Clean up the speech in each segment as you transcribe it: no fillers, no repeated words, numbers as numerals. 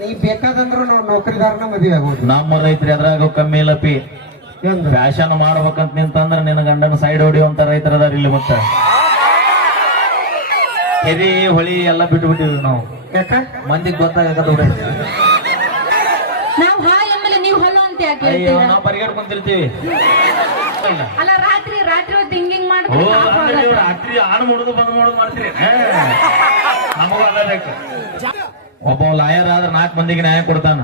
ನೀ ಬೇಕಾದಂದ್ರು ನಾವು ನೌಕರಿದಾರನ ಮದುವೆ ಆಗೋದು. ನಮ್ಮ ರೈತರು ಎದ್ರಾಗ ಕಮ್ಮಿ ಇಲ್ಲಪಿ. ಫ್ಯಾಷನ್ ಮಾಡ್ಬೇಕಂತ ನಿಂತಂದ್ರ ನಿನ್ನ ಗಂಡನ ಸೈಡ್ ಹೊಡಿಯುವಂತ ರೈತರದಾರ ಇಲ್ಲಿ. ಮತ್ತೆ ಕೆರಿ ಹೊಳಿ ಎಲ್ಲ ಬಿಟ್ಟು ಬಿಟ್ಟಿವಿ ನಾವು. ಯಾಕ ಮಂದಿಗೆ ಗೊತ್ತಾಗತ್ತ. ನಾವು ಹಾಯ್ ಆಮೇಲೆ ನೀವು ಹೊಲ ಅಂತ ಯಾಕೆ ಅಯ್ಯೋ ಹೇಳ್ತೀರಾ? ನಾವು ಪರಿಗಡ್ಕೊಂತಿರ್ತೀವಿ. ಅಲ್ಲ ರಾತ್ರಿ ರಾತ್ರಿ ಹೊತ್ತು ಹಿಂಗಿಂಗ್ ಓ ಮಾಡಿದ್ರೆ ಅಂದ್ರೆ ನೀವು ರಾತ್ರಿ ಆಣ್ ಮಾಡುದು ಬಂದ್ ಮಾಡೋದು ಮಾಡ್ತೀರಿ. ನಮಗೂ ಅದ ಬೇಕು. ಒಬ್ಬ ಲಾಯರ್ ಆದ್ರ 4 ಮಂದಿಗೆ ನ್ಯಾಯ ಕೊಡ್ತಾನ.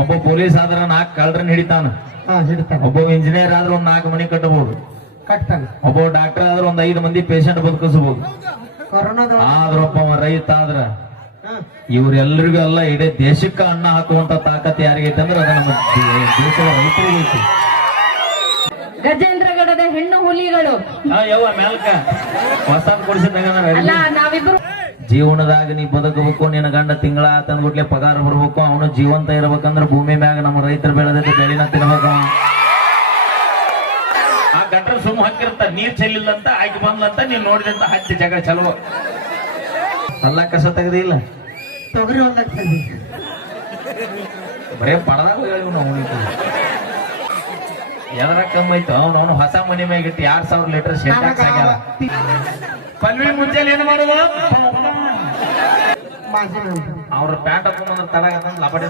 ಒಬ್ಬ ಪೊಲೀಸ್ ಆದ್ರ 4 ಕಳ್ಳರನ್ನ ಹಿಡಿತಾನ. ಹಿಡಿತಾನೆ. ಒಬ್ಬ ಇಂಜಿನಿಯರ್ ಆದ್ರ ಒಂದ್ 4 ಮನಿ ಕಟ್ಟಬಹುದು. ಕಟ್ತಾನೆ. ಒಬ್ಬ ಡಾಕ್ಟರ್ ಆದ್ರ ಒಂದ್ 5 ಮಂದಿ ಪೇಷಂಟ್ ಬದುಕಿಸಬಹುದು. ಕೊರೋನಾದ ಆದ್ರ ಒಬ್ಬ ರೈತ ಆದ್ರ ಇವ್ರೆಲ್ಲರಿಗೂ ಎಲ್ಲ ಇಡೀ ದೇಶಕ್ಕ ಅನ್ನ ಹಾಕುವಂತ ತಾಕತ್ ಯಾರಿಗೈತೆ ಅಂದ್ರೆ ಅದು ನಮ್ಮ ದೇಶದ ರೈತರಿಗೆ ಐತಿ. ಗಜೇಂದ್ರಗಡದ ಹೆಣ್ಣು ಹುಲಿಗಳು. ಯವ್ವ ಮ್ಯಾಲ್ಕ ಹೊಸ ಕೊಡಿಸಿದಾಗ ಅಲ್ಲ ನಾವಿಬ್ರು ಜೀವನದಾಗ ನೀ ಬದುಕಬೇಕು. ನಿನ್ನ ಗಂಡ ತಿಂಗಳ ತಂದ್ಬಿಟ್ಲೆ ಪಗಾರ ಬರ್ಬೇಕು. ಅವನು ಜೀವಂತ ಇರ್ಬೇಕಂದ್ರ ಭೂಮಿ ಮ್ಯಾಗ ನಮ್ಮ ರೈತರು ಬೆಳೆದೈತೆ ಬೆಳಿನ ತಿನ್ಬೇಕು. ಆ ಗಟ್ರ ಸುಮ್ಮ ಹಾಕಿರ್ತ ನೀರ್ ಚೆಲ್ಲಿಲ್ಲ ಅಂತ ಆಗಿ ಬಂದ್ಲಂತ ನೀವ್ ನೋಡಿದಂತ ಹಚ್ಚಿ ಜಗ ಚಲೋ ಅಲ್ಲ ಕಸ ತೆಗ್ದಿಲ್ಲ. ತೊಗರಿ ಹೊಲ್ದಾಗ್ತದೆ. ಬರೇ ಪಡದಾಗ ಹೇಳಿವ್ ನಾವು. ಎದರ ಕಮ್ಮಿ ಐತು ಅವನು ಹೊಸ ಮನಿ ಮ್ಯಾಗ ಇಟ್ಟು 2000 ಲೀಟರ್ ಶೆಟ್ಟಾಕ್ಸ್ ಆಗ್ಯಾವ. ಪಲ್ವಿ ಮುಂಜಾನೆ ಏನ್ ಮಾಡುದು ಅವ್ರ ಪ್ಯಾಂಟ್ ಹಾಕೊಂಡ್ ತಳಗ ಲಪಡಿ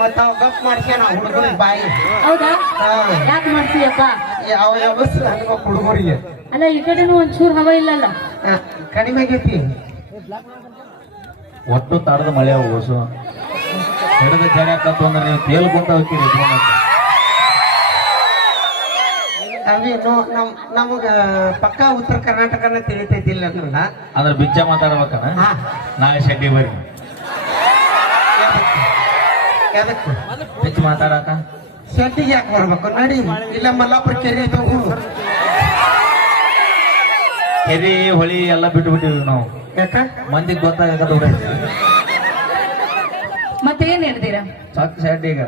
ಮತ್ತ ಅವ್ ಗಪ್ ಮಾಡ್ಸ್ಯಾನ ಹುಡುಗರ ಬಾಯಿ. ಹೌದಾ ಯಾಕೆ ಮಾಡ್ತೀಯಪ್ಪ? ಯಾವ ವ್ಯವಸ್ಥೆ ಅನ್ಬೇಕು ಹುಡುಗರಿಗೆ. ಅಲ್ಲ ಈ ಕಡೆನೂ ಒಂಚೂರು ಹವ ಇಲ್ಲಲ್ಲ. ಕಡಿಮೆ ಆಗೈತಿ. ಒಟ್ಟು ತಡದ ಮಳೆ ಓಸು ಹಿಡಿದ ಜಡಕತ್ತು ಅಂದ್ರೆ ನೀವು ತೇಲ್ಕೊಂತ ಹೋಗ್ತೀರಿ. ನಮಗ ಪಕ್ಕ ಉತ್ತರ ಕರ್ನಾಟಕನ ತಿಳಿತೈತಿಲ್ಲ ಅನ್ನಲ್ಲ. ಅಂದ್ರೆ ಬಿಚ್ಚ ಮಾತಾಡ್ಬೇಕನ ನಾಳೆ ಶೆಡ್ಡಿ ಬರ್ರಿ. ಬಿಚ್ಚ ಮಾತಾಡಕ ಶೆಟ್ಟಿಗೆ ಯಾಕೆ ಬರ್ಬೇಕು? ನಡಿ ಇಲ್ಲ ಮಲ್ಲಾಪುರ ಕೆರೆ ತಗೋ. ಕೆರಿ ಹೊಳಿ ಎಲ್ಲ ಬಿಟ್ಟು ಬಿಟ್ಟಿವಿ ನಾವು. ಯಾಕ ಮಂದಿಗೆ ಗೊತ್ತಾಗತ್ತ. ಮತ್ತೇನ್ ಹೇಳ್ತೀರಾ? ಸಾಕು ಶೆಡ್ ಈಗ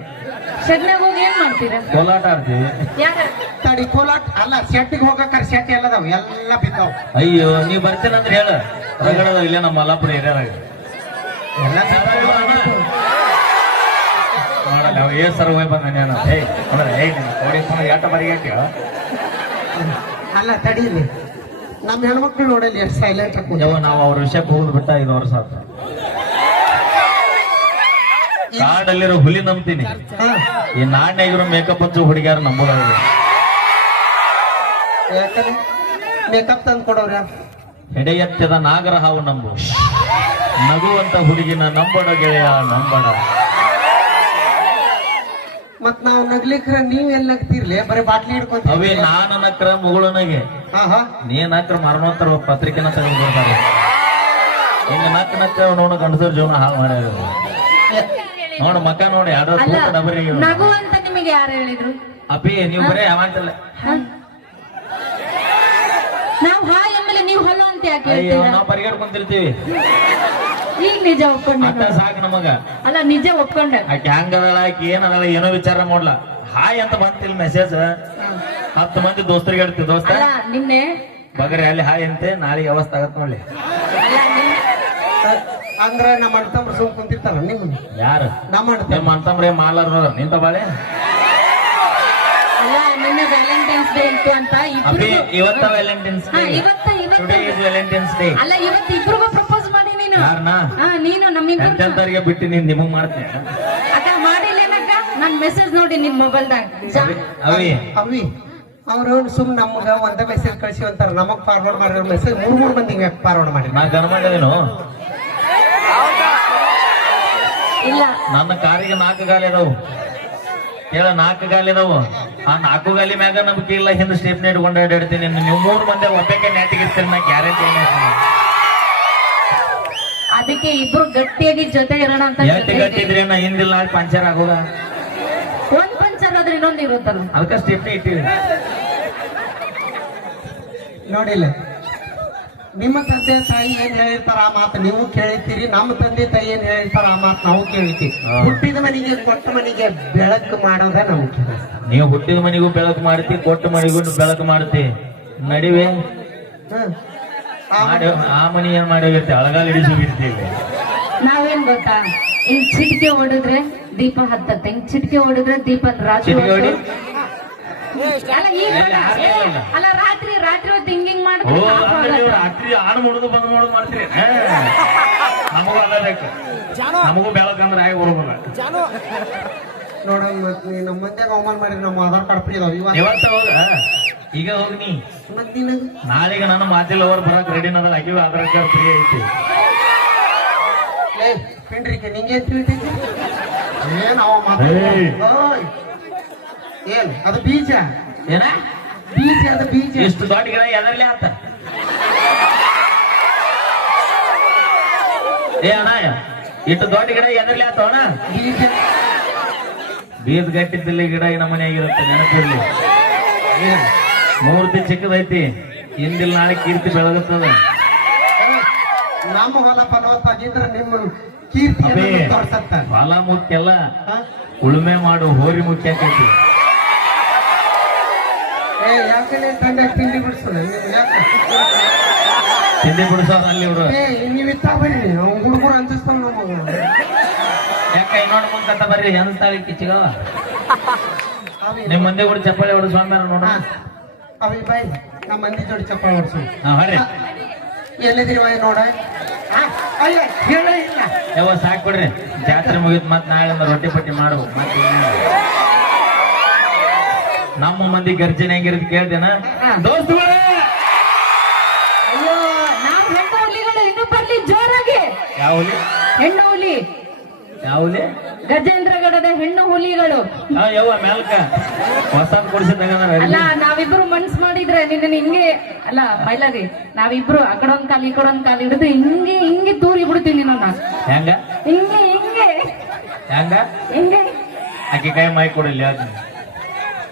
ಶೆಡ್ನಾಗ ಹೋಗಿ ಏನ್ ಮಾಡ್ತೀರಾ? ಕೋಲಾಟ ಆಡ್ತೀವಿ. ಯಾರ ತಡಿ ಕೋಲಾಟ ಅಲ್ಲ ಶೆಟ್ಟಿಗೆ ಹೋಗಕ್ಕಾರ ಶೆಟ್ಟಿ ಎಲ್ಲದಾವ್ ಎಲ್ಲ ಬಿದ್ದಾವ್. ಅಯ್ಯೋ ನೀವ್ ಬರ್ತೀನಂದ್ರೆ ಹೇಳ ರಗಡದ ಇಲ್ಲೇ ನಮ್ಮ ಮಲ್ಲಾಪುರ ಏರಿಯಾದಾಗ ಎಲ್ಲ ಮಾಡಲ್ಲ. ಅವ ಏ ಸರ್ ಹೋಯ್ ಬಂದ ಎಟ್ಟ ಬರಿಗಟ್ಟಿ. ಅಲ್ಲ ತಡೀಲಿ ನಮ್ಮ ಹೆಣ್ಮಕ್ಳು ನೋಡಲಿ ಎಷ್ಟು ಸೈಲೆಂಟ್ ನಾವು ಅವ್ರ ವಿಷಯಕ್ಕೆ ಹೋಗುದು ಬಿಟ್ಟ 5 ವರ್ಷ ಆತ. ಕಾಡಲ್ಲಿರೋ ಹುಲಿ ನಂಬ್ತೀನಿ. ಈ ನಾಡ್ನಾಗಿರೋ ಮೇಕಪ್ ಹಚ್ಚು ಹುಡುಗಿಯಾರ ನಂಬೋದಾಗಿದೆ. ಯಾಕಂದ್ರೆ ಮೇಕಪ್ ತಂದು ಕೊಡೋರ ಎಡೆ ಎತ್ತದ ನಾಗರ ಹಾವು ನಂಬು. ನಗುವಂತ ಹುಡುಗಿನ ನಂಬಡ ಗೆಳೆಯ ನಂಬಡ. ಮತ್ ನಾವು ನಗ್ಲಿಕ್ರ ನೀವ್ ಎಲ್ಲಿ ನಗ್ತಿರ್ಲಿ? ಬರೀ ಬಾಟ್ಲಿ ಹಿಡ್ಕೊಂತ ಅವೇ ನಾನು ನಕ್ರ ಮುಗುಳನಾಗೆ ನೀನ್ ನಕ್ರ ಮರಣೋತ್ತರ ಪತ್ರಿಕೆನ ತೆಗೆದು ಕೊಡ್ತಾರೆ. ಹಿಂಗ ನಕ್ಕ ನೋಡು ಗಂಡಸರ ಜೀವನ ಹಾಳು ಮಾಡ್ಯಾರ. ನೋಡು ಮಕ್ಕ ನೋಡಿ ಯಾರೋ ಡಬರಿ ನಗು ಅಂತ ನಿಮಗೆ ಯಾರು ಹೇಳಿದ್ರು? ಅಪ್ಪಿ ನೀವು ಬರೇ ಅವಾಂತಲ್ಲ. ನಾವು ಹಾಯ್ ಆಮೇಲೆ ನೀವು ಹೊಲ ಅಂತ ಯಾಕೆ ಅಯ್ಯೋ ಹೇಳ್ತೀರಾ? ನಾವು ಪರಿಗಡ್ಕೊಂತಿರ್ತೀವಿ. ಈಗ ನಿಜ ಒಪ್ಕೊಂಡೆ. ಅಟ್ಟ ಸಾಕು ನಮಗ. ಅಲ್ಲ ನಿಜ ಒಪ್ಕೊಂಡೆ. ಆಕೆ ಹೆಂಗದಳ ಆಕಿ ಏನದಳ ಏನೋ ವಿಚಾರ ಮಾಡ್ಲ. ಹಾಯ್ ಅಂತ ಬಂತಿಲ್ಲ ಮೆಸೇಜ್. 10 ಮಂದಿ ದೋಸ್ತರಿಗೆ ಹೇಳ್ತೀವಿ. ದೋಸ್ತ ಅಲ್ಲ ನಿನ್ನೆ ಬಗರೆ ಅಲ್ಲಿ ಹಾಯ್ ಅಂತೆ ನಾಳೆಗೆ ಅವಸ್ಥೆ ಆಗತ್ ನೋಡಿ. ಅಂದ್ರ ನಮ್ಮ ಅಣ್ತಂಬ್ರು ಸುಮ್ ಕುಂತಿರ್ತಾರ. ನಿಮ್ ಯಾರು ನಮ್ಮ ಅಂತಂಬ್ರೆ ಮಾಲಾರ ನಿಂತ ಬಾಳೆ. ಅಲ್ಲ ನಿನ್ನೆ ವ್ಯಾಲೆಂಟೈನ್ಸ್ ಡೇ ಇತ್ತು ಅಂತ ಅಪ್ಪಿ ಇಬ್ರಿಗೂ ಇವತ್ತ Valentine's day. Today is Valentine's day. ಅಲ್ಲ ಇವತ್ತು ಇಬ್ರಿಗೂ ಪ್ರಪೋಸ್ ಮಾಡಿ ನೀನು. ಯಾರನ್ನ? ನೀನು ನಮ್ಮಿಬ್ಬರು ಎಂತೆಂತವ್ರಿಗೆ ಬಿಟ್ಟು ನೀನ್ ನಿಮಗ್ ಮಾಡ್ತೀನಿ. ಅಕ್ಕ ಮಾಡಿಲ್ಲೇನಕ್ಕ? ನನ್ ಮೆಸೇಜ್ ನೋಡಿ ನಿನ್ ಮೊಬೈಲ್ದಾಗ. ಅವಿ ಅವಿ ಅವ್ರು ಸುಮ್ ನಮ್ಗ ಒಂದ ಮೆಸೇಜ್ ಕಳ್ಸಿ ಅಂತಾರ. ನಮಗ್ ಫಾರ್ವರ್ಡ್ ಮಾಡಿರೋ ಮೆಸೇಜ್ 3 ಮಂದಿಗೆ ಫಾರ್ವರ್ಡ್ ಮಾಡಿ. ನಾ ಗರ್ಮಂಡೇನು ಇಲ್ಲ ನನ್ನ ಕಾರಿಗೆ 4 ಗಾಲಿ ಅದಾವು. ಹೇಳ 4 ಗಾಲಿ ಅದಾವು. ಆ 4 ಗಾಲಿ ಮ್ಯಾಗ ನಮ್ಗೆ ಇಲ್ಲ ಹಿಂದೆ ಸ್ಟೇಪ್ನ ಇಟ್ಕೊಂಡು ಅಡ್ಡಾಡ್ತೀನಿ. ನೀವು 3 ಮಂದಿ ಒಬ್ಬಕ್ಕೆ ನೆಟ್ಟಿಗಿರ್ತೀರಿ. ನಾ ಗ್ಯಾರಂಟಿ ಅದಕ್ಕೆ ಇಬ್ರು ಗಟ್ಟಿಯಾಗಿ ಜೊತೆ ಇರೋಣ ಅಂತ ಎಷ್ಟು ಗಟ್ಟಿದ್ರಿ ನಾ ಹಿಂದಿಲ್ಲ ನಾಳೆ ಪಂಚರ್ ಆಗೋದ. ಒಂದ್ ಪಂಚರ್ ಆದ್ರೆ ಇನ್ನೊಂದು ಇರುತ್ತಲ್ಲ. ಅದಕ್ಕೆ ಸ್ಟೇಪ್ನ ಇಟ್ಟಿವಿ. ನೋಡಿಲ್ಲ ನಿಮ್ಮ ತಂದೆ ತಾಯಿ ಏನ್ ಹೇಳಿರ್ತಾರ ಆ ಮಾತು ನೀವು ಕೇಳಿರ್ತೀರಿ. ನಮ್ಮ ತಂದೆ ತಾಯಿ ಏನ್ ಹೇಳಿರ್ತಾರ ಆ ಮಾತು ನಾವು ಕೇಳಿರ್ತೀವಿ. ಹುಟ್ಟಿದ ಮನೆಗೆ ಕೊಟ್ಟ ಮನೆಗೆ ಬೆಳಕು ಮಾಡೋದ ನಮ್ಗೆ ಕೆಲಸ. ನೀವು ಹುಟ್ಟಿದ ಮನೆಗೂ ಬೆಳಕು ಮಾಡ್ತಿ, ಕೊಟ್ಟ ಮನೆಗೂ ಬೆಳಕು ಮಾಡ್ತಿ. ನಡಿವೆ ಮಾಡಿ ಆ ಮನಿ ಏನ್ ಮಾಡಿ ಹೋಗಿರ್ತಿ ಅಳಗಾಲ ಹಿಡಿಸಿ ಹೋಗಿರ್ತೀವಿ. ನಾವೇನ್ ಗೊತ್ತಾ, ಹಿಂಗ್ ಚಿಟಿಕೆ ಹೊಡಿದ್ರೆ ದೀಪ ಹತ್ತತ್ತೆ, ಹಿಂಗ್ ಚಿಟಿಕೆ ಹೊಡಿದ್ರೆ ದೀಪ ರಾತ್ರಿ ಚಿಟಿಕೆ ಹೊಡಿ? ಅಲ್ಲ ಈಗ ಅಲ್ಲ ರಾತ್ರಿ ರಾತ್ರಿ ಹೊತ್ತು ಹಿಂಗ್ ಓ ಅಂದ್ರೆ ನೀವು ರಾತ್ರಿ ಆಡು ಮುಡುದು ಬಂದ್ ಮಾಡೋದು ಮಾಡ್ತೀರಿ. ನಮಗೂ ಅದ ಬೇಕು, ನಮಗೂ ಬೆಳಕಂದ್ರೆ ಆಗಿ ಬರೋದಿಲ್ಲ. ನೋಡ ನಮ್ಮ ಮಂದ್ಯಾಗ ಅವಮಾನ ಮಾಡಿ ನಮ್ಮ ಆಧಾರ್ ಕಾರ್ಡ್ ಫ್ರೀ ಅದಾವ ಇವತ್ತ ಹೋಗ, ಈಗ ಹೋಗಿ ನೀ ನಾಳೆಗೆ ನನ್ನ ಮಾತಿಲ್ಲ ಅವ್ರು ಬರಕ್ ರೆಡಿನ ಆಗಿವ ಆಧಾರ್ ಕಾರ್ಡ್ ಫ್ರೀ ಐತಿ. ಪಿಂಡ್ರಿಕೆ ನಿಂಗೆ ತಿಳಿತೈತಿ ಏನ್ ಅವ ಏನ್ ಅದು ಬೀಜ, ಏನ ಬೀಜ ಅದು ಬೀಜ. ಇಷ್ಟು ದೊಡ್ಡ ಗಿಡ ಎದರ್ಲಿ ಆತ ಏ ಅಣ್ಣ, ಇಷ್ಟು ದೊಡ್ಡ ಗಿಡ ಎದರ್ಲಿ ಆತವಣ? ಬೀಜ ಬೀದ್ ಗಟ್ಟಿದ್ದಿಲ್ಲ ಗಿಡ ಈ ನಮ್ಮನೆ ಆಗಿರುತ್ತೆ, ನೆನಪಿರ್ಲಿ. ಮೂರ್ತಿ ಚಿಕ್ಕದೈತಿ, ಹಿಂದಿಲ್ ನಾಳೆ ಕೀರ್ತಿ ಬೆಳಗುತ್ತದ. ನಮ್ಮ ಹೊಲ ಫಲವತ್ತಾಗಿದ್ರೆ ನಿಮ್ಮ ಕೀರ್ತಿ ತೋರ್ಸತ್ತ. ಹೊಲ ಮುಖ್ಯ ಅಲ್ಲ, ಉಳುಮೆ ಮಾಡು ಹೋರಿ ಮುಖ್ಯ ಆಕೈತಿ. ಯಾಕೆ ತಂದೆ ತಿಂಡಿ ಬಿಡಿಸೋಣ ಯಾಕೆ ತಿಂಡಿ ಬಿಡಿಸೋರು ಅಲ್ಲಿ ಇವ್ರು. ನೀವ್ ಇತ್ತ ಬರ್ರಿ ಹುಡುಗರು ಅನ್ಸಿಸ್ತಾವ ನಮಗ. ಯಾಕ ಇನ್ನೊಂದು ಮುಂಕಂತ ಬರ್ರಿ ಅನ್ಸ್ತಾಳಿ ಕಿಚ್ಚಿಗವ. ನಿಮ್ ಮಂದಿ ಕೂಡ ಚಪ್ಪಾಳೆ ಹೊಡ ಸ್ವಾಮಿ ನೋಡ. ಅವಿ ಬಾಯ್ ನಮ್ಮ ಮಂದಿ ಜೋಡಿ ಚಪ್ಪಾಳೆ ಹೊಡ್ಸು. ಬರ್ರಿ ಎಲ್ಲಿದ್ದೀರಿ ಬಾಯ್ ನೋಡ. ಅಯ್ಯ ಹೇಳ ಇಲ್ಲ ಯಾವ ಸಾಕ್ ಬಿಡ್ರಿ, ಜಾತ್ರೆ ಮುಗಿತ್ ಮತ್ ನಾಳೆ ರೊಟ್ಟಿ ಪಟ್ಟಿ ಮಾಡ್ಬೇಕು. ಮತ್ತೆ ನಮ್ಮ ಮಂದಿ ಗರ್ಜನೆ ಹೆಂಗಿರುತ್ತೆ ಕೇಳ್ತೇನ ದೋಸ್ತುಗಳೇ? ಅಯ್ಯೋ ನಾವ್ ಹೆಣ್ಣು ಹುಲಿಗಳು ಇನ್ನೂ ಬರ್ಲಿ ಜೋರಾಗಿ. ಯಾವ ಹುಲಿ? ಹೆಣ್ಣು ಹುಲಿ, ಯಾವ ಹುಲಿ? ಗಜೇಂದ್ರಗಡದ ಹೆಣ್ಣು ಹುಲಿಗಳು. ಯಾವ ಮ್ಯಾಲ್ಕ ಹೊಸದ್ ಕೊಡಿಸಿದಾಗ ಅಲ್ಲ ನಾವಿಬ್ರು ಮನ್ಸ್ ಮಾಡಿದ್ರೆ ನಿನ್ನ ಹಿಂಗೆ ಅಲ್ಲ ಮೈಲಾರಿ, ನಾವಿಬ್ರು ಆ ಕಡೆ ಒಂದ್ ಕಾಲ್ ಈ ಕಡೆ ಒಂದ್ ಕಾಲ್ ಹಿಡಿದು ಹಿಂಗೆ ಹಿಂಗೆ ತೂರಿ ಬಿಡ್ತೀನಿ ನಾನು. ಹೆಂಗ ಹಿಂಗೆ ಹಿಂಗೆ ಹೆಂಗ ಹಿಂಗೆ ಆಕಿ ಕೈ ಮೈ ಕೊಡಿಲ್ಲ.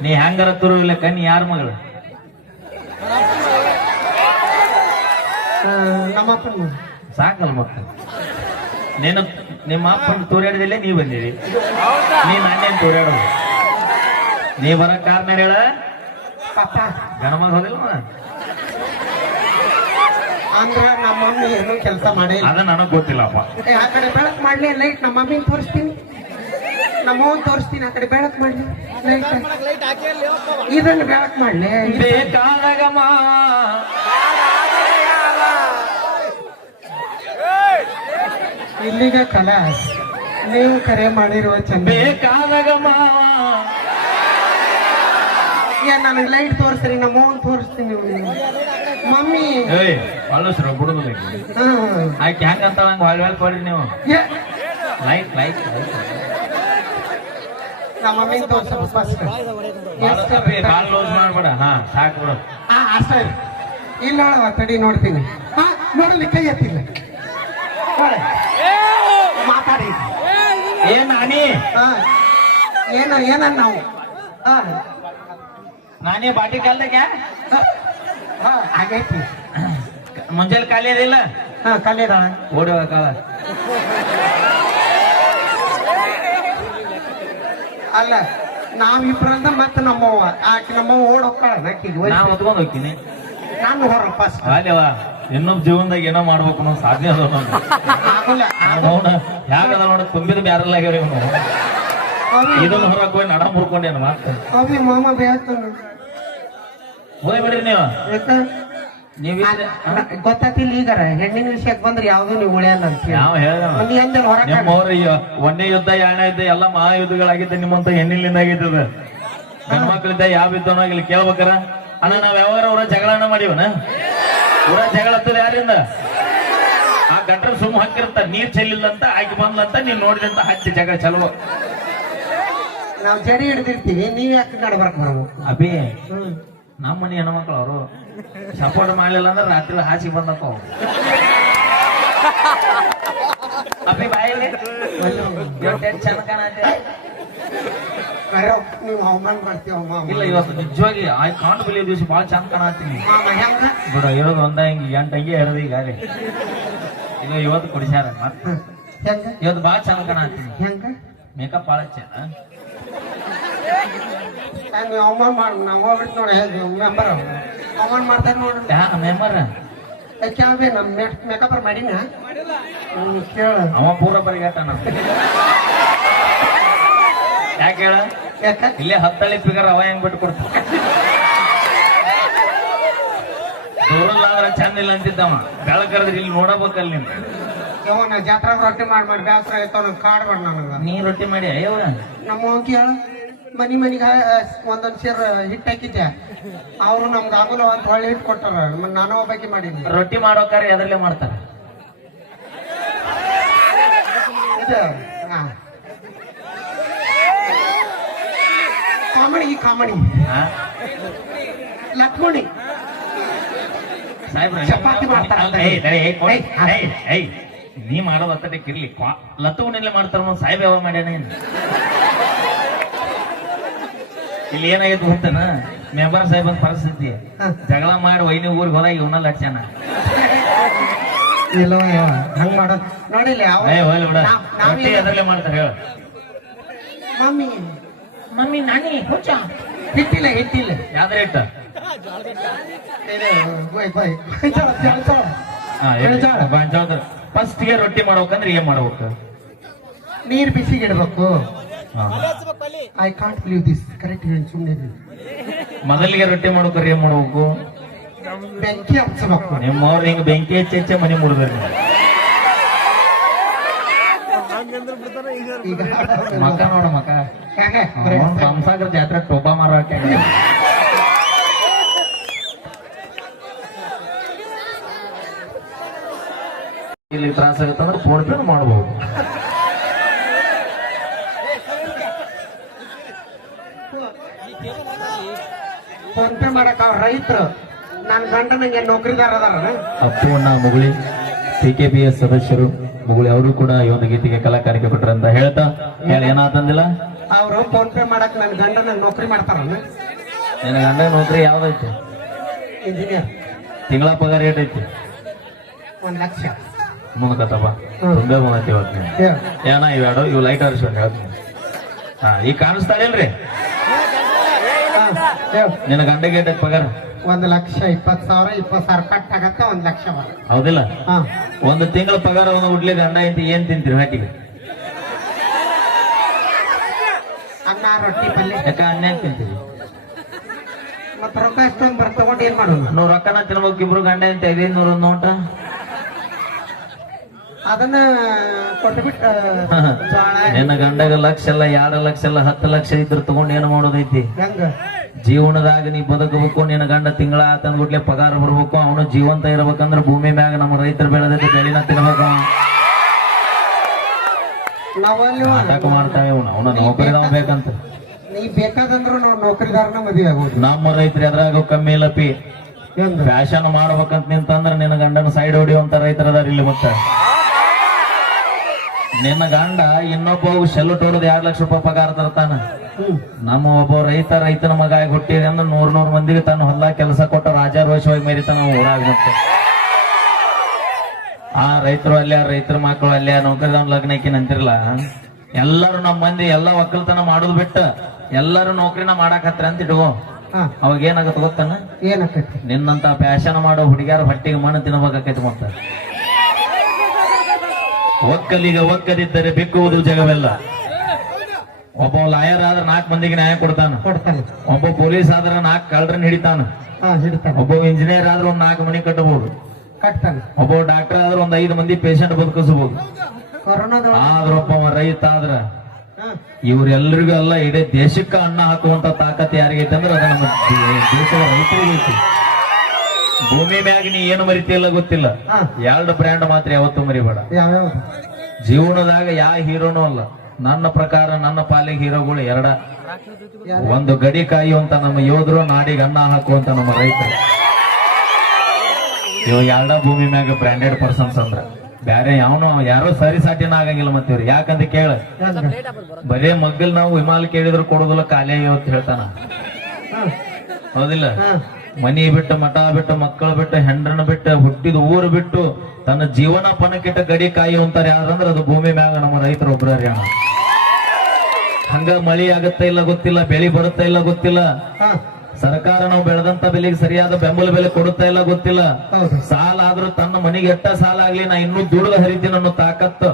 ನೀ ಹೆಂಗಾರ ತುರುವಿಲ್ಲ ಕಣ್ಣಿ ಯಾರ ಮಗಳು? ನಮ್ಮಪ್ಪನ ಸಾಕಲ್ ಮಕ್ಕ ನೀನು ನಿಮ್ಮ ಅಪ್ಪನ ತೋರಾಡಿದಿಲ್ಲ, ನೀ ಬಂದಿರಿ. ನೀ ನಾನೇನ್ ತೋರಾಡೋದು? ನೀ ಬರಕ್ ಕಾರಣ ಹೇಳ ಪಪ್ಪ ಗಣಮಗ ಹೋದಿಲ್ಲ ಅಂದ್ರ ನಮ್ಮ ಮಮ್ಮಿ ಏನು ಕೆಲಸ ಮಾಡಿ ಅದ ನನಗ್ ಗೊತ್ತಿಲ್ಲಪ್ಪ. ಆ ಕಡೆ ಬೆಳಕ್ ಮಾಡ್ಲಿ ಲೈಟ್ ನಮ್ಮ ಮಮ್ಮಿ ತೋರಿಸ್ತೀನಿ, ನಮ್ಮವ್ವನ್ ತೋರಿಸ್ತೀನಿ. ಆ ಕಡೆ ಬೆಳಕ್ ಮಾಡ್ಲಿ ಲೈಟ್, ಇದನ್ನ ಬೆಳಕ್ ಮಾಡ್ಲಿ. ಬೇಕಾದಾಗ ಇಲ್ಲಿಗ ಕಲಾಸ್ ನೀವು ಕರೆ ಮಾಡಿರುವ ಚಂದ. ಬೇಕಾದಾಗ ನನಗೆ ಲೈಟ್ ತೋರಿಸ್ರಿ, ನಮ್ಮವ್ವನ್ ತೋರಿಸ್ತೀನಿ. ಮಮ್ಮಿ ಅಳಸ್ರ ಬಿಡುದಿಲ್ಲ ಆಕೆ ಹೆಂಗಂತ ಹಂಗ ಹೊಳ್ ಕೊಡ್ರಿ ನೀವು. ಲೈಟ್ ಲೈಟ್ ನಮ್ಮ ಮಮ್ಮಿ ತೋರ್ಸ ಫಸ್ಟ್. ಬಾಳ್ ಲೋಸ್ ಮಾಡ್ಬೇಡ. ಹಾ ಸಾಕ್ ಬಿಡು. ಅಷ್ಟೇ ಇಲ್ಲ ನೋಡವ ತಡಿ ನೋಡ್ತೀನಿ. ನೋಡಲಿ ಕೈ ಎತ್ತಿಲ್ಲ ಮಾತಾಡಿ. ಏನ್ ನಾನಿ ಏನ ಏನ ನಾವು ನಾನೇ ಬಾಟಿ ಕಾಲ್ದಾಗ ಆಗೈತಿ. ಮುಂಜಾನೆ ಖಾಲಿ ಅದಿಲ್ಲ? ಕಲಿದಾಳ ಓಡುವ ಅಲ್ಲ ನಾವಿಬ್ರಂದ ಮತ್ತೆ ನಮ್ಮವ್ವ ಆಕೆ ನಮ್ಮವ್ವ ಓಡ್ ಹೋಗ್ತಾಳ. ನಾ ಹೊತ್ಕೊಂಡ್ ಹೋಗ್ತೀನಿ. ನಾನು ಹೊರ ಫಸ್ಟ್ ಅಲ್ಲೇವಾ ಇನ್ನೊಬ್ಬ ಜೀವನದಾಗ ಏನೋ ಮಾಡ್ಬೇಕು ಅನ್ನೋ ಸಾಧನೆ ಅದ. ಆಗಲ್ಲ. ಯಾಕದ ನೋಡ ತುಂಬಿದ ಬ್ಯಾರಲ್ ಆಗ್ಯಾರ ಇವನು. ಇದನ್ನ ಹೊರಕ್ ಹೋಗಿ ನಡ ಮುರ್ಕೊಂಡೇನು ಮಾತ ಅವಿ ಮಾಮ ಬೇತಾನ ಹೋಯ್ ಬಿಡ್ರಿ ನೀವು. ನೀವ್ ಗೊತ್ತಿಲ್ಲ ಈಗಾರ ಹೆಣ್ಣಿನ ವಿಷಯಕ್ಕೆ ಬಂದ್ರೆ ಯಾವ್ದು ನೀವು ಉಳಿಯಲ್ಲ ಅಂತ ಯಾವ ಹೇಳ್ದ ನಿಮ್ಮವ್ರ ಒಂದೇ ಯುದ್ಧ ಎರಡನೇ ಯುದ್ಧ ಎಲ್ಲ ಮಹಾಯುದ್ಧಗಳಾಗಿದ್ದ ನಿಮ್ಮಂತ ಹೆಣ್ಣಿಲಿಂದ ಆಗಿದ್ದದ. ಹೆಣ್ಮಕ್ಳಿದ್ದ ಯಾವ ಯುದ್ಧನೂ ಆಗಿಲ್ಲ. ಕೇಳ್ಬೇಕಾರ ಅಣ್ಣ ನಾವ್ ಯಾವಾಗ ಊರ ಜಗಳನ ಮಾಡಿವನ? ಊರ ಜಗಳ ಹತ್ತದ ಯಾರಿಂದ? ಆ ಗಟ್ರ ಸುಮ್ ಹಾಕಿರ್ತ ನೀರ್ ಚೆಲ್ಲಿಲ್ಲ ಅಂತ ಆಕಿ ಬಂದ್ಲಂತ ನೀವ್ ನೋಡಿದಂತ ಹಚ್ಚಿ ಜಗಳ ಚಲೋ. ನಾವ್ ಜಡಿ ಹಿಡ್ದಿರ್ತೀವಿ, ನೀವ್ ಯಾಕೆ ನಡ್ಬರ್ಕ್ ಬರ್ಬೇಕು? ಅಭಿ ನಮ್ಮ ಮನಿ ಹೆಣ್ಮಕ್ಳು ಅವರು ಸಪೋರ್ಟ್ ಮಾಡ್ಲಿಲ್ಲ ಅಂದ್ರೆ ರಾತ್ರಿ ಹಾಸಿಗೆ ಬಂದಪ್ಪ. ಅಪ್ಪಿ ಬಾಯಲ್ಲಿ ಚಂದ ಕಾಣತ್ತೆ. ನೀವು ಅವಮಾನ ಮಾಡ್ತೀವಮ್ಮ. ಇಲ್ಲ ಇವತ್ತು ನಿಜವಾಗಿ ಐ ಕಾಂಟ್ ಬಿಲೀವ್ ದಿವಸ ಬಾಳ ಚಂದ ಕಾಣತ್ತೀನಿ ಬಿಡ. ಇರೋದು ಒಂದ ಹಿಂಗ 8 ಅಂಗಿ ಇರೋದು ಈಗ ಇದು ಇವತ್ತು ಕೊಡಿಸ್ಯಾರ. ಇವತ್ತು ಬಾಳ ಚಂದ ಕಾಣತ್ತೀನಿ. ಮೇಕಪ್ ಬಾಳ ಚಂದ. ಅವಮಾನ ಮಾಡಿ ನಾವು ಹೋಗ್ಬಿಟ್ಟು ನೋಡಿ ಮೆಂಬರ್ ಅವಮಾನ ಮಾಡ್ತಾರೆ ನೋಡ್ರಿ. ಮೆಂಬರ್ ಕ್ಯಾವೆ ನಮ್ ಮೇಕಪ್ ಮಾಡಿನ ಕೇಳ ಅವ ಪೂರ ಬರಿಗಾತಾನ ಯಾಕೆ ಹೇಳ ಯಾಕ ಇಲ್ಲೇ ಹತ್ತಳಿ ಫಿಗರ್ ಅವ ಹೆಂಗ್ ಬಿಟ್ಟು ಕೊಡ್ತ ದೂರಲ್ಲ ಅಂದ್ರೆ ಚಂದ ಇಲ್ಲ ಅಂತಿದ್ದವ ಬೆಳಕರದ್ರೆ ಇಲ್ಲಿ ನೋಡಬೇಕಲ್ಲ ನೀನು ಅವನ ಜಾತ್ರಾ ರೊಟ್ಟಿ ಮಾಡಿ ಬ್ಯಾಸರ ಆಯ್ತು ಅವ್ನ ಕಾಡ್ಬೇಡ ನನಗ ನೀ ರೊಟ್ಟಿ ಮಾಡಿ ಅಯ್ಯವ ನಮ್ಮ ಕೇಳ ಮನಿಗ ಒಂದೊಂದ್ ಸೇರ್ ಹಿಟ್ಟು ಹಾಕಿದ್ದೆ ಅವ್ರು ನಮ್ಗೆ ಆಗುಲ್ಲ ಅಂತ ಹೊಳ್ಳಿ ಹಿಟ್ಟು ಕೊಟ್ಟಾರ ನಾನು ಒಬ್ಬಾಕಿ ಮಾಡೀನಿ ರೊಟ್ಟಿ ಮಾಡೋಕಾರ ಎದ್ರಲ್ಲೇ ಮಾಡ್ತಾರ ಇದು ಕಾಮಣಿ ಲಕ್ಷ್ಮಣಿ ಸಾಹೇಬ್ರ ಚಪಾತಿ ಮಾಡ್ತಾರ ನೀ ಮಾಡೋದು ಅತ್ತಟಕ್ಕೆ ಇರ್ಲಿ ಲತ್ತುಗುಣಲ್ಲೇ ಮಾಡ್ತಾರ ಸಾಹೇಬ್ ಯಾವ ಮಾಡ್ಯಾನ ಇಲ್ಲಿ ಏನಾಗೈತೆ ಗೊತ್ತನ ಮೆಂಬರ್ ಸಾಹೇಬ್ ಪರಿಸ್ಥಿತಿ ಜಗಳ ಮಾಡಿ ವೈನಿ ಊರಿಗೆ ಹೋದಾಗ ಇವನ ಲಕ್ಷಣ ಇಲ್ಲ ಹಂಗ ಮಾಡೋದು ನೋಡಿಲ್ಲ ಎದ್ರಲ್ಲೇ ಮಾಡ್ತಾರ ಹೇಳ ಮಮ್ಮಿ ಮಮ್ಮಿ ನಾನಿ ಹುಚ್ಚ ಹಿಟ್ಟಿಲ್ಲ ಯಾವ್ದ್ರ ಇಟ್ಟ ಫಸ್ಟ್ಗೆ ರೊಟ್ಟಿ ಮಾಡ್ಬೇಕಂದ್ರೆ ಏನ್ ಮಾಡ್ಬೇಕು ನೀರ್ ಬಿಸಿಗೆ ಇಡ್ಬೇಕು I can't believe this correct ಹೇಳಿ ಸುಮ್ಮನೆ ಮೊದಲಿಗೆ ರೊಟ್ಟಿ ಮಾಡ್ಬೇಕ್ರೆ ಏನ್ ಮಾಡ್ಬೇಕು ಬೆಂಕಿ ಹಚ್ಚಬೇಕು ನಿಮ್ಮವ್ರು ಹಿಂಗ ಬೆಂಕಿ ಹೆಚ್ಚೆ ಮನೆ ಮುರಿದ್ರಿ ಈಗ ಮಕ ನೋಡ ಮಕ ಸಂಸಾಗರ ಜಾತ್ರೆ ಟೊಬ್ಬ ಮಾರೋಕೆ ಇಲ್ಲಿ ತ್ರಾಸ ಆಗತ್ತಂದ್ರೆ ಫೋನ್ ಪೇ ಮಾಡ್ಬೋದು ಫೋನ್ ಪೇ ಮಾಡಕ್ ಅವ್ರ ರೈತರು ನನ್ನ ಗಂಡ ನಂಗೆ ನೌಕರಿದಾರ ಅದಾರ ಅಪ್ಪಣ್ಣ ಮುಗುಳಿ PKPS ಸದಸ್ಯರು ಮುಗುಳಿ ಅವರು ಕೂಡ ಈ ಒಂದು ಗೀತೆಗೆ ಕಲಾಕಾರಿಕೆ ಬಿಟ್ರು ಅಂತ ಹೇಳ್ತಾ ಹೇಳಿ ಏನಾತಂದಿಲ್ಲ ಅವ್ರು ಫೋನ್ ಪೇ ಮಾಡಕ್ ನನ್ನ ಗಂಡ ನಂಗೆ ನೌಕರಿ ಮಾಡ್ತಾರ ನಿನ್ನ ಗಂಡ ನೌಕರಿ ಯಾವ್ದೈತಿ ಇಂಜಿನಿಯರ್ ತಿಂಗಳ ಪಗಾರ ಏಟೈತಿ 1 ಲಕ್ಷ ಮುಂದಕತ್ತಪ್ಪ ತುಂಬೇ ಮುಂದೈತಿ ಇವತ್ತು ನೀವು ಏನ ಇವೆರಡು ಇವು ಲೈಟ್ ಹರಿಸ್ಬೇಕು ಹೇಳ್ತೀನಿ ಈಗ ಕಾಣಿಸ್ತಾಳಿಲ್ರಿ ನಿನ್ನ ಗಂಡಗೆ ಏಟೈತಿ ಪಗಾರ 1,20,000 20,000 ಕಟ್ ಆಗತ್ತೆ 1 ಲಕ್ಷ ಹೌದಿಲ್ಲ ಒಂದು ತಿಂಗಳ ಪಗಾರ ಒಂದು ಉಡ್ಲಿ ಗಂಡ ಐತಿ ಏನ್ ತಿಂತೀರಿ ಹಾಕಿಗೆ ಅನ್ನ ರೊಟ್ಟಿ ಪಲ್ಯ ಯಾಕ ಅನ್ನ ತಿಂತೀರಿ ಮತ್ತ ರೊಕ್ಕ ಎಷ್ಟೊಂದು ಬರ್ತಗೊಂಡು ಏನ್ ಮಾಡೋದು ನಾವು ರೊಕ್ಕನ ತಿನ್ಬೇಕು ಇಬ್ರು ಗಂಡ ಅಂತ 500 ನೋಟ ಅದನ್ನ ಕೊಟ್ಬಿಟ್ಟು ನಿನ್ನ ಗಂಡಗ ಲಕ್ಷ ಅಲ್ಲ 2 ಲಕ್ಷ ಅಲ್ಲ 10 ಲಕ್ಷ ಇದ್ರ ತಗೊಂಡು ಏನು ಮಾಡೋದೈತಿ ಹೆಂಗ ಜೀವನದಾಗ ನೀ ಬದುಕಬೇಕು ನಿನ್ನ ಗಂಡ ತಿಂಗಳ ಆತಂದ್ಬಿಟ್ಲೆ ಪಗಾರ ಬರ್ಬೇಕು ಅವನು ಜೀವಂತ ಇರ್ಬೇಕಂದ್ರ ಭೂಮಿ ಮ್ಯಾಗ ನಮ್ಮ ರೈತರು ಬೆಳೆದೈತಿ ಬೆಳಿನ ತಿನ್ಬೇಕು ನಾಟಕ ಮಾಡ್ತಾವೆ ಅವನ ನೌಕರಿದಾವ್ ಬೇಕಂತ ನೀ ಬೇಕಾದಂದ್ರು ನಾವು ನೌಕರಿದಾರನ ಮದುವೆ ಆಗೋದು ನಮ್ಮ ರೈತರು ಎದ್ರಾಗ ಕಮ್ಮಿ ಇಲ್ಲಪಿ ಫ್ಯಾಷನ್ ಮಾಡ್ಬೇಕಂತ ನಿಂತಂದ್ರ ನಿನ್ನ ಗಂಡನ ಸೈಡ್ ಹೊಡಿಯುವಂತ ರೈತರದಾರ ಇಲ್ಲಿ ಮತ್ತೆ ನಿನ್ನ ಗಂಡ ಇನ್ನೊಬ್ಬ ಶೆಲ್ಲು ಹೊಡೆದು 2 ಲಕ್ಷ ರೂಪಾಯಿ ಪಗಾರ ತರ್ತಾನ ನಮ್ಮ ಒಬ್ಬ ರೈತನ ಮಗ ಆಗಿ ಹುಟ್ಟಿದ ಅಂದ್ರೆ 100 ಮಂದಿಗೆ ತಾನು ಹೊಲ ಕೆಲಸ ಕೊಟ್ಟ ರಾಜಾರೋಷವಾಗಿ ಮೆರಿತಾನ ಊರಾಗ ಮತ್ತೆ ಆ ರೈತರು ಅಲ್ಲೇ ರೈತರ ಮಕ್ಕಳು ಅಲ್ಲೇ ನೌಕರಿದವನ್ ಲಗ್ನಕ್ಕೆ ಅಂತಿರಲ್ಲ ಎಲ್ಲರೂ ನಮ್ಮ ಮಂದಿ ಎಲ್ಲ ಒಕ್ಕಲ್ತನ ಮಾಡೋದು ಬಿಟ್ಟ ಎಲ್ಲರೂ ನೌಕರಿನ ಮಾಡಾಕತ್ರ ಅಂತ ಇಟ್ಕೋ ಅವಾಗ ಏನಾಗತ್ತ ಗೊತ್ತಾನ ಏನಾಕೈತಿ ನಿನ್ನಂತ ಫ್ಯಾಷನ್ ಮಾಡೋ ಹುಡುಗಿಯಾರ ಹೊಟ್ಟಿಗೆ ಮಣ್ಣು ತಿನ್ನಬೇಕಾಕೈತಿ ಮತ್ತ ಒಕ್ಕಲಿಗೆ ಒಕ್ಕದಿದ್ದರೆ ಬಿಕ್ಕುವುದು ಜಗವೆಲ್ಲ ಒಬ್ಬ ಲಾಯರ್ ಆದ್ರೆ 4 ಮಂದಿಗೆ ನ್ಯಾಯ ಕೊಡ್ತಾನ ಒಬ್ಬ ಪೊಲೀಸ್ ಆದ್ರೆ 4 ಕಳ್ಳರನ್ನ ಹಿಡಿತಾನ ಒಬ್ಬ ಇಂಜಿನಿಯರ್ ಆದ್ರೆ 1 4 ಮನೆ ಕಟ್ಟಬಹುದು ಒಬ್ಬ ಡಾಕ್ಟರ್ ಆದ್ರೆ 1 5 ಮಂದಿ ಪೇಷಂಟ್ ಬದುಕಿಸಬಹುದು ಆದ್ರ ಒಬ್ಬ ರೈತ ಆದ್ರ ಇವ್ರೆಲ್ರಿಗೂ ಅಲ್ಲ ಇಡೀ ದೇಶಕ್ಕೆ ಅನ್ನ ಹಾಕುವಂತ ತಾಕತ್ ಯಾರಿಗೈತೆ ಅಂದ್ರೆ ಅದು ನಮ್ಮ ದೇಶದ ರೈತರಿಗೆ ಐತಿ ಭೂಮಿ ಮ್ಯಾಗ ನೀ ಏನು ಮರಿತಿಲ್ಲ ಗೊತ್ತಿಲ್ಲ 2 ಬ್ರ್ಯಾಂಡ್ ಮಾತ್ರ ಯಾವತ್ತೂ ಮರಿಬೇಡ ಜೀವನದಾಗ ಯಾವ ಹೀರೋನು ಅಲ್ಲ ನನ್ನ ಪ್ರಕಾರ ನನ್ನ ಪಾಲಿಗೆ ಹೀರೋಗಳು 2 ಒಂದು ಗಡಿ ಕಾಯುವಂತ ನಮ್ಮ ಯೋಧರು ನಾಡಿಗೆ ಅನ್ನ ಹಾಕುವಂತ ನಮ್ಮ ರೈತರು ಇವ್ 2 ಭೂಮಿ ಮ್ಯಾಗ ಬ್ರ್ಯಾಂಡೆಡ್ ಪರ್ಸನ್ಸ್ ಅಂದ್ರ ಬ್ಯಾರೆ ಯಾವನು ಯಾರೋ ಸರಿ ಸಾಟಿನ ಆಗಂಗಿಲ್ಲ ಮತ್ತೆ ಇವ್ರು ಯಾಕಂತ ಕೇಳ ಬರೇ ಮಗ್ಗಲ್ ನಾವು ವಿಮಾಲ ಕೇಳಿದ್ರು ಕೊಡುದಿಲ್ಲ ಖಾಲಿ ಅಂತ ಹೇಳ್ತಾನ ಹೌದಿಲ್ಲ ಮನಿ ಬಿಟ್ಟು ಮಠ ಬಿಟ್ಟು ಮಕ್ಕಳು ಬಿಟ್ಟು ಹೆಂಡ್ರನ್ನ ಬಿಟ್ಟು ಹುಟ್ಟಿದ ಊರು ಬಿಟ್ಟು ತನ್ನ ಜೀವನ ಪಣಕ್ಕಿಟ್ಟ ಗಡಿ ಕಾಯುವಂತಾರ ಯಾರಂದ್ರ ಅದು ಭೂಮಿ ಮ್ಯಾಗ ನಮ್ಮ ರೈತರು ಒಬ್ಬರ ಹಂಗ ಮಳಿ ಆಗತ್ತ ಇಲ್ಲ ಗೊತ್ತಿಲ್ಲ ಬೆಳಿ ಬರುತ್ತಾ ಇಲ್ಲ ಗೊತ್ತಿಲ್ಲ ಸರ್ಕಾರ ನಾವು ಬೆಳೆದಂತ ಬೆಲೆಗೆ ಸರಿಯಾದ ಬೆಂಬಲ ಬೆಲೆ ಕೊಡುತ್ತಾ ಇಲ್ಲ ಗೊತ್ತಿಲ್ಲ. ಹೌದು. ಸಾಲ ಆದ್ರೂ ತನ್ನ ಮನೆಗೆ ಎಟ್ಟ ಸಾಲ ಆಗ್ಲಿ ನಾ ಇನ್ನೂ ದುಡಿದ ಹರಿತೀನಿ ಅನ್ನೋ ತಾಕತ್ತು.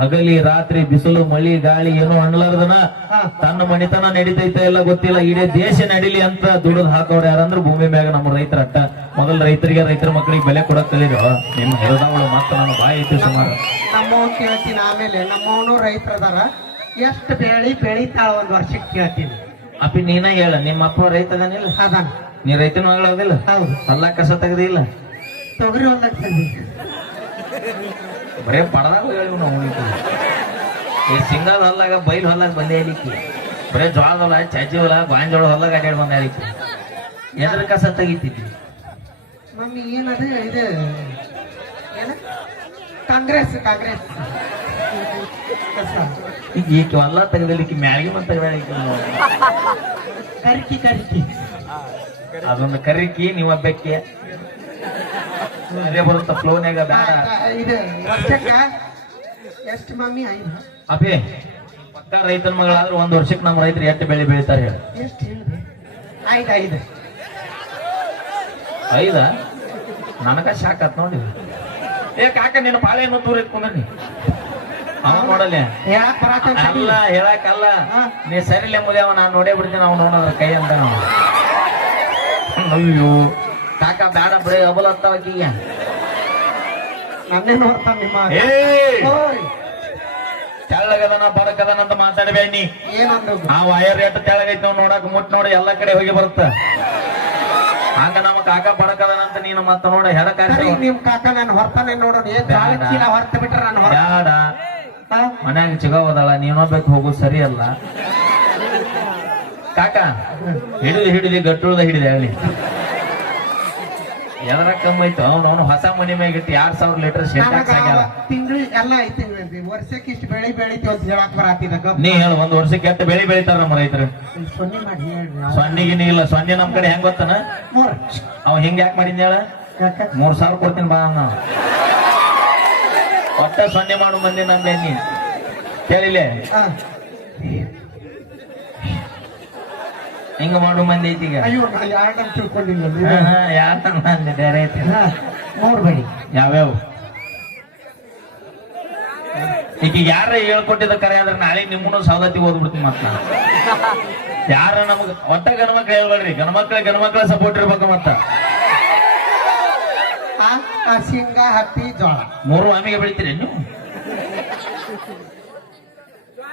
ಹಗಲಿ ರಾತ್ರಿ ಬಿಸಿಲು ಮಳಿ ಗಾಳಿ ಏನೋ ಅನ್ಲಾರ್ದನ ತನ್ನ ಮಣಿತನ ನಡೀತೈತ ಇಲ್ಲ ಗೊತ್ತಿಲ್ಲ. ಇಡೀ ದೇಶ ನಡಿಲಿ ಅಂತ ದುಡಿದ್ ಹಾಕೋರು ಯಾರಂದ್ರೆ ಭೂಮಿ ಮ್ಯಾಗ ನಮ್ಮ ರೈತರ ಅಟ್ಟ. ಮೊದಲು ರೈತರಿಗೆ ರೈತರ ಮಕ್ಕಳಿಗೆ ಬೆಲೆ ಕೊಡಕ್ ಕಲಿರೋ ನಿಮ್ ಹೆರದಾವಳು ಮಾತ್ರ ನನ್ನ ಬಾಯಿ ಐತಿ ಸುಮಾರು. ನಮ್ಮವ್ ಕೇಳ್ತೀನಿ, ಆಮೇಲೆ ನಮ್ಮವನು ರೈತರದಾರ, ಎಷ್ಟು ಬೆಳಿತಾಳ ಒಂದ್ ವರ್ಷಕ್ಕೆ ಕೇಳ್ತೀನಿ. ಅಪ್ಪಿ ನೀನ ಹೇಳ, ನಿಮ್ಮ ಅಪ್ಪ ರೈತ ಅದಾನಿಲ್ಲ? ಅದಾನ. ನೀ ರೈತನ ಮಗಳದಿಲ್ಲ? ಹೌದು. ಹೊಲ ಕಸ ತೆಗ್ದಿಲ್ಲ? ತೊಗರಿ ಹೊಲ್ದಾಗ ತಂದಿ. ಬರೇ ಪಡದಾಗ ಹೇಳಿವ್ ನಾವು. ಈ ಸಿಂಗಾದ ಹೊಲ್ಲಾಗ ಬೈಲ್ ಹೊಲ್ಲಾಗ ಬಂದೇ ಅಲಿಕ್ಕಿ. ಬರೇ ಜೋಳದ ಹೊಲ, ಚಜ್ಜಿ ಹೊಲ, ಗಾಂಜೋಳ ಹೊಲ್ಲಾಗ ಅಡ್ಯಾಡ್ ಬಂದ ಅಲಿಕ್ಕಿ. ಎದ್ರ ಕಸ ತೆಗಿತಿದ್ವಿ? ಮಮ್ಮಿ ಏನದು ಇದು ಏನ ಕಾಂಗ್ರೆಸ್ ಕಸ. ಈಗ ಈಕೆ ಹೊಲ ತೆಗ್ದಲಿಕ್ಕಿ ಮ್ಯಾಲಿಗೆ ಮತ್ತೆ ತೆಗ್ದಲಿಕ್ಕಿ ಕರಿಕಿ ಅದೊಂದು ಕರಿಕಿ, ನೀವು ಬೆಕ್ಕಿ ಅದೇ ಬರುತ್ತ ಫ್ಲೋನ್ಯಾಗ ಬೇಡ. ಇದು ವರ್ಷಕ್ಕ ಎಷ್ಟು ಮಮ್ಮಿ? 5. ಅಪ್ಪಿ ಪಕ್ಕ ರೈತನ ಮಗಳಾದ್ರೆ ಒಂದ್ ವರ್ಷಕ್ಕೆ ನಮ್ಮ ರೈತರು ಎಷ್ಟು ಬೆಳೆ ಬೆಳಿತಾರೆ ಹೇಳಿ? ಎಷ್ಟು ಹೇಳಿದೆ? 5. 5 ನನಗ ಶಾಕ್ ಆತ್ ನೋಡಿ. ಏ ಕಾಕ ನಿನ್ನ ಪಾಳೆ ಏನೋ ದೂರ ಇಟ್ಕೊಂಡ್ರಿ ಅವ ನೋಡಲ್ಲ. ಹೇಳಕ್ ಬರಾಕ ಅಲ್ಲ ಹೇಳಕ್ಕಲ್ಲ, ನೀ ಸರಿಲೆ ಮುದಿಯವ ನಾನ್ ನೋಡೇ ಬಿಡ್ತೀನಿ ಅವ್ನು ನೋಡೋದ್ರ ಕೈ ಅಂತ ನಾವು. ಅಯ್ಯೋ ಕಾಕ ಬೇಡ ಬಿಡಿ ಅಬಲ್ ಹತ್ತವಕೀಗ. ನನ್ನೇ ನೋಡ್ತಾನ ನಿಮ್ಮ ಏ ತೆಳ್ಳಗದನ ಬಡಕದನ ಅಂತ ಮಾತಾಡಬೇಡಿ. ಏನಂದ್ರು? ಆ ವಯರ್ ರೇಟ್ ತೆಳ್ಳಗೈತಿ ನಾವು ನೋಡಕ್ ಮುಟ್ ನೋಡಿ ಎಲ್ಲಾ ಕಡೆ ಹೋಗಿ ಬರುತ್ತ. ಹಂಗ ನಮ್ಮ ಕಾಕ ಬಡಕದನ ಅಂತ ನೀನು ಮತ್ತ ನೋಡ ಹೆಡಕಾರಿ ನಿಮ್ ಕಾಕ ನಾನು ಹೊರ್ತಾನೆ ನೋಡೋಣ. ಏನ್ ಚೀಲ ಹೊರ್ತ ಬಿಟ್ರ ನಾನು ಬ್ಯಾಡ. ಮನ್ಯಾಗ ಚಿಗವದಳ ನೀನೋಗ್ಬೇಕು ಹೋಗುದು ಸರಿ ಅಲ್ಲ. ಕಾಕ ಹಿಡಿದು ಗಟ್ಟುಳ್ದ ಹಿಡಿದೆ ಹೇಳಿ. ಎದರ ಕಮ್ಮಿ ಐತು ಅವನು ಹೊಸ ಮನಿ ಮ್ಯಾಗ ಇಟ್ಟು 2000 ಲೀಟರ್ ಶೇಟಾಕ್ಸ್ ಆಗ್ಯಾವ. ತಿಂಗಳು ಎಲ್ಲ 5 ತಿಂಗಳು ವರ್ಷಕ್ಕೆ ಇಷ್ಟು ಬೆಳಿತೀವಿ ಅಂತ ಹೇಳಕ್ ಬರತ್ತಿದ. ನೀ ಹೇಳ ಒಂದ್ ವರ್ಷಕ್ಕೆ ಎಷ್ಟು ಬೆಳಿತಾರ ನಮ್ಮ ರೈತರು? ಸೊನ್ನೆ ಮಾಡಿ ಹೇಳ್ರಿ. ಸೊನ್ನಿಗಿನ ಇಲ್ಲ. ಸೊನ್ನೆ ನಮ್ ಕಡೆ ಹೆಂಗ್ ಗೊತ್ತನ? ಅವ ಹಿಂಗ ಯಾಕೆ ಮಾಡಿದ್ನ ಹೇಳ? 3000 ಕೊಡ್ತೀನಿ ಬಾ ಅನ್ನ. ಒಟ್ಟ ಸೊನ್ನೆ ಮಾಡು ಮಂದಿ ನಮ್ಗೆ ನೀ ಕೇಳಿಲೆ. ಹಿಂಗ ಮಾಡು ಮಂದಿ ಐತಿ ಈಗ. ಅಯ್ಯೋ ಯಾರು ತಿಳ್ಕೊಂಡಿಲ್ಲ. ಯಾರು ಬೇರೆ ಐತಿ. 3 ಬಡಿ ಯಾವ್ಯಾವ ಈಗ ಯಾರ ಹೇಳ್ಕೊಟ್ಟಿದ ಕರೆ ಅಂದ್ರೆ ನಾಳೆ ನಿಮ್ಮನ್ನು ಸವದತ್ತಿ ಓದ್ಬಿಡ್ತೀನಿ ಮತ್ತ. ಯಾರ ನಮಗ್ ಒಟ್ಟ ಗಣಮಕ್ಳು ಹೇಳ್ಬೇಡ್ರಿ. ಗಣಮಕ್ಳ ಸಪೋರ್ಟ್ ಇರ್ಬೇಕು. ಮತ್ತ ಶೇಂಗಾ, ಹತ್ತಿ, ಜೋಳ 3 ಆಮಿಗೆ ಬೆಳಿತೀರಿ ನೀವು?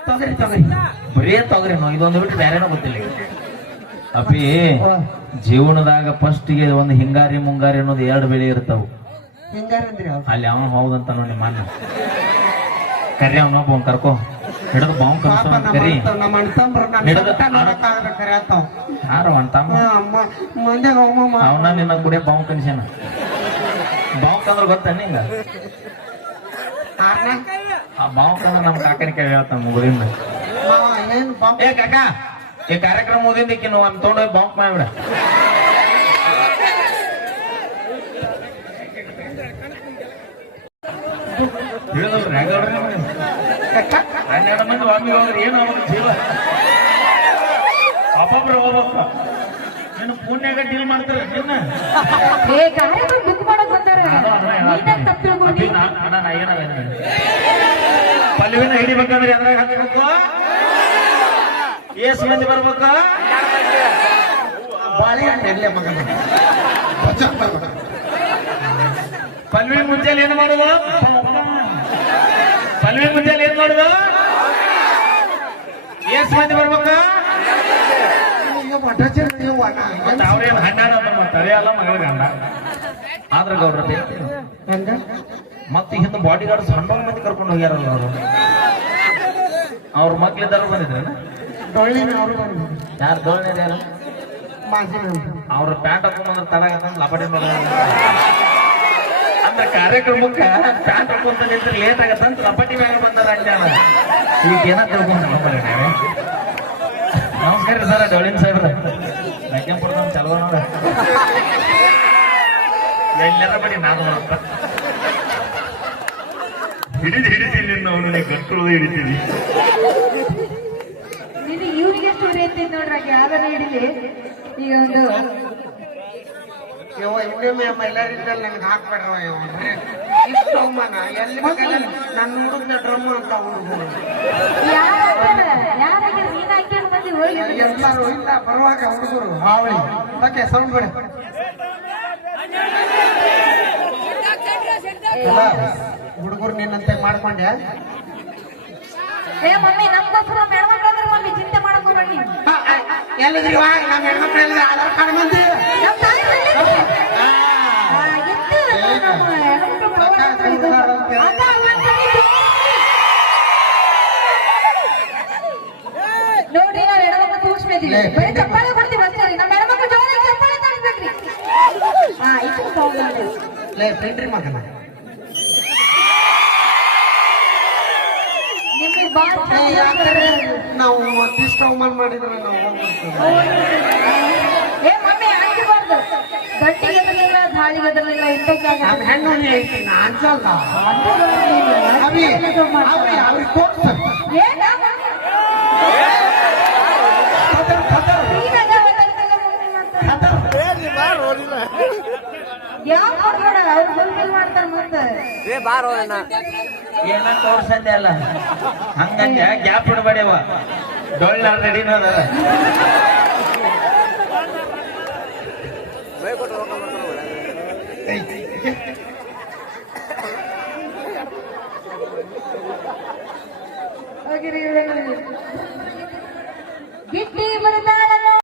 ತೊಗರಿ ಬರೀ ತೊಗರಿ ಇದೊಂದು ಬಿಟ್ಟು ಬೇರೆನೋ ಗೊತ್ತಿಲ್ಲ. ಅಪ್ಪಿ ಜೀವನದಾಗ ಫಸ್ಟ್ಗೆ ಒಂದು ಹಿಂಗಾರಿ ಮುಂಗಾರಿ ಅನ್ನೋದು 2 ಬೆಳೆ ಇರ್ತಾವ. ಹಿಂಗಾರಿ ಅಲ್ಲಿ ಅವನು ಹೌದಂತ ನೋಡಿ ಮಣ್ಣ ಕರಿ ಅವನೊಬ್ಬ ಕರ್ಕೋ ಹಿಡಿದು ಬಾವು ಕರ್ಸೋ ಕರಿ ಅವನ ನಿನ್ನ ಕುಡಿಯ ಬಾವು ಕನ್ಸ್ಯಾನ. ಬಾವು ಕಂದ್ರ ಗೊತ್ತ ನಿಂಗ? ಆ ಬಾವು ಕಂದ್ರ ನಮ್ ಕಾಕನ ಕೇಳಿ ಹೇಳ್ತಾನ ಮುಗುದಿಂದ. ಏ ಕಾಕ ಈ ಕಾರ್ಯಕ್ರಮ ಮುಗಿದಿದ್ದಕ್ಕೆ ನಾವು ತೊಗೊಂಡೋಗಿ ಬಾಂಕ್ ಮಾಡ್ಬಿಡ. ಹೇಳಿದಲ್ರಿ 12 ಮಂದಿ ಒಮ್ಮಿಗೆ ಹೋಗ್ರಿ ಏನು ಅವ್ರ ಜೀವ. ಒಬ್ಬೊಬ್ರು ಹೋಗ್ಬೇಕು. ನೀನು ಪುಣ್ಯಾಗ ಡೀಲ್ ಮಾಡ್ತಾರೆ ನಿನ್ನ ಬುಕ್ ಮಾಡಕ್ ಬಂದಾರ. ಪಲ್ವಿನ ಹಿಡಿಬೇಕಂದ್ರೆ ಎದ್ರಾಗ ಹಾಕಬೇಕು. ಎಸ್ ಮಂದಿ ಬರ್ಬೇಕು? ಬಾಳೆಹಣ್ಣೆ ಮಗ. ಪಲ್ವಿ ಮುಂಜಾನೆ ಏನ್ ಮಾಡುದು? ಪಲ್ವಿ ಮುಂಜಾನೆ ಏನ್ ಮಾಡುದು? ಎಸ್ ಮಂದಿ ಬರ್ಬೇಕು? ಅವ್ರೇನು ಹಣ್ಣಾರ ಮತ್ತೆ ಅಲ್ಲ ಮಗಳ ಗಂಡ ಆದ್ರ ಗೌಡ್ರ ಮತ್ತೆ ಹಿಂದೆ ಬಾಡಿ ಗಾರ್ಡ್ಸ್ 11 ಮಂದಿ ಕರ್ಕೊಂಡು ಹೋಗ್ಯಾರಲ್ಲ ಅವರು. ಅವ್ರ ಮಕ್ಳಿದ್ದಾರು ಬಂದಿದ್ರೆ ಯಾರು ದೋಳ್ನೇರ ಯಾರು? ಅವ್ರ ಪ್ಯಾಂಟ್ ಹಾಕೊಂಡ್ ತರಾಗತ್ತ ಲಪಡಿ ನೋಡ ಅಂದ್ರೆ ಕಾರ್ಯಕ್ರಮಕ್ಕೆ ಪ್ಯಾಂಟ್ ಹಾಕೊಂತ ನಿಂತ್ರೆ ಲೇಟ್ ಆಗತ್ತಂತ ಲಪಟಿ ಮ್ಯಾಗ ಬಂದಾರ ಅಂಜಾನ. ಈಗ ಏನ ತಿಳ್ಕೊಂಡ್ ನಮಸ್ಕಾರ ಸರ್. ಡೊಳಿನ್ ಸಾಹೇಬ್ರ ಲಕ್ಕೆಂಪುರ ಚಲೋ ನೋಡ ಎಲ್ಲರ ಬಡಿ ನಾನು ಹಿಡಿತೀನಿ ನಿನ್ನ ಅವನು ಗಟ್ಟುಳದ ಹಿಡಿತೀನಿ. ಇವ್ರಿಗೆ ಎಷ್ಟು ಉರಿ ಅಂತ ನೋಡ್ರಾಗ ಯಾವ್ದಾರ ಹಿಡಿಲಿ ಈಗ ಒಂದು ಇನ್ನೊಮ್ಮೆ ಮೈಲಾರಿದ್ದಲ್ಲಿ ನನಗೆ ಹಾಕ್ಬೇಡ್ರವ ಇಷ್ಟು ಅವಮಾನ ಎಲ್ಲಿ ಬೇಕಾದಲ್ಲಿ ನನ್ನ ಹುಡುಗನ ಡ್ರಮ್ ಅಂತ ಹುಡುಗರು ಯಾರಾಗಿ ನೀನ್ ಹಾಕ್ಯಾರ ಮಂದಿ ಹೋಗಿ ಎಲ್ಲರೂ ಇಲ್ಲ ಬರುವಾಗ ಹುಡುಗರು ಹಾವಳಿ ಓಕೆ ಸೌಂಡ್ ಬಿಡಿ ಹುಡುಗರು ನಿನ್ನಂತೆ ಮಾಡ್ಕೊಂಡ್ಯಾ ಏ ಮಮ್ಮಿ ನಮ್ಗೋಸ್ಕರ ಹೆಣ್ಮಕ್ಳು ಅಂದ್ರೆ ಮಮ್ಮಿ ಚಿಂತೆ ಮಾಡಕ್ ಹೋಗ್ಬೇಡಿ ನೀವು. ಎಲ್ಲಿದ್ರಿ ಇವಾಗ ನಮ್ಮ ಹೆಣ್ಮಕ್ಳು ಎಲ್ಲಿದ್ರೆ ಆಧಾರ್ ಕಾರ್ಡ್ ಮಂದಿ ನಮ್ ತಾಯಿ ಮನೇಲಿ ಇತ್ತು, ನಮ್ಮ ಹೆಣ್ಮಕ್ಳು ಬರುವಾಗ ಇದು. ಅಕ್ಕ, ಒಂದ್ ಸರಿ ನೋಡ್ರಿ ನಾವ್ ಹೆಣ್ಮಕ್ಳು ಸೂಕ್ಷ್ಮ ಇದೀವಿ ಬರೀ ಚಪ್ಪಾಳೆ ಕೊಡ್ತೀವಿ ಅಷ್ಟೇ ರೀ. ನಮ್ಮ ಹೆಣ್ಮಕ್ಳು ಜೋರಾಗಿ ಚಪ್ಪಾಳೆ ತಡಿಸ್ಬೇಕ್ರಿ. ಇದು ಸೌಂಡ್ ಲೇ ಪ್ರಿಂಟ್ರಿ ಮಗನ ನಿಮ್ಗೆ ಬಾಳ್ ನಾವು ಇಷ್ಟು ಅವಮಾನ ಮಾಡಿದ್ರೆ ನಾವು ಹೋಗ್ಬಿಡ್ತೀವಿ ಏ ಮಮ್ಮಿ ಆಗಿರ್ಬಾರ್ದು. ಗಟ್ಟಿಗೆ ಎದರ್ಲಿಲ್ಲ ಧಾಳಿಗೆ ಎದರ್ಲಿಲ್ಲ ಇದ್ದಕ್ಕಾಗ ನಾನು ಹೆಣ್ಣು ಹೇಳ್ತೀನಿ ನಾ ಅನ್ಸಲ್ಲ ಅವ್ರಿಗೆ ತೋರ್ಸ ಯಾವ ಕೊಡ್ಬೇಡ ಅವ್ರು ಫುಲ್ಫಿಲ್ ಮಾಡ್ತಾರ ಮತ್ತೆ ಏನ ತೋರ್ಸಂದೆ ಅಲ್ಲ ಹಂಗಂದ ಗ್ಯಾಪ್ ಬಿಡಬೇಡವ ಡೊಳ್ಳ ರೆಡಿನ ಅದ